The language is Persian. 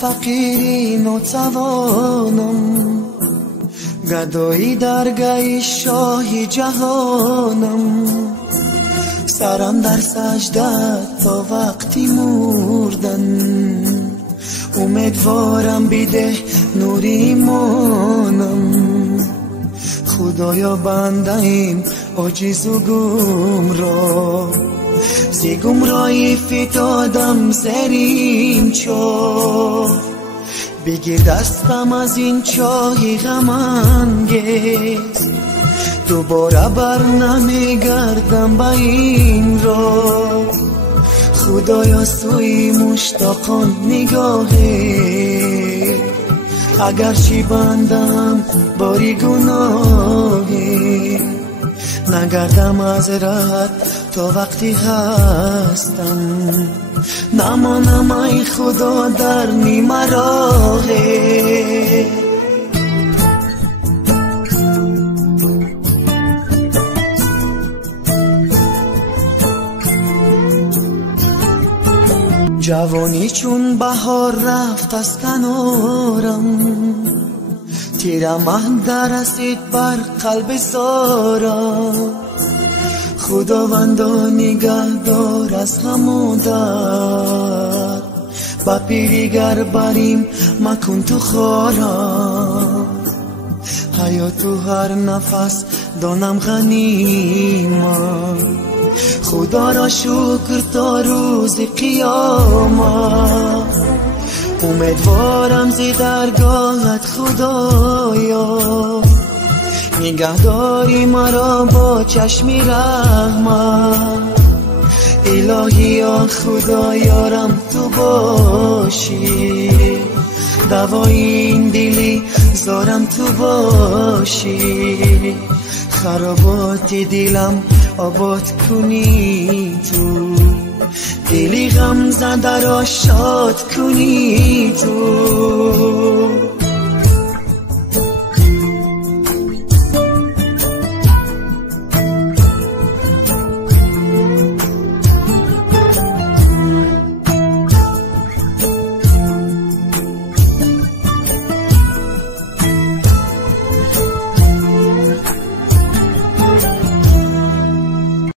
فقیری ناتوانم، گدایی درگاه شاهی جهانم. سرم در سجده تا وقتی مردن، امیدوارم بیده نور ایمانم. خدایا بنده‌ایم عاجز و گمراه، زی گمراهی فتادم زریم چاه. بگیر دستم از این چاهی غم انگیز، دوباره بر نمیگردم به این راه. خدایا سوی مشتاقان نگاهی، اگرچه بندم باری گناهی. نگردم از راحت تا وقتی هستم، نمانم ای خدا در نیمه راهی. جوانی چون بهار رفت از کنارم، تیر مهد رسید بر قلب زارم. خداوندا نگهدار از همون در، با پیریگر بریم مکن تو خارم. حیات تو هر نفس دانم غنیمت، خدا را شکر تا روز قیامت. امیدوارم زی درگاهت خدایا، نگهداری مرا با چشمی رحمت. الهی یا خدا یارم تو باشی، دوای این دلی زارم تو باشی. خرابات دلم آباد کنی تو، دلی غم زده را شاد کنی تو.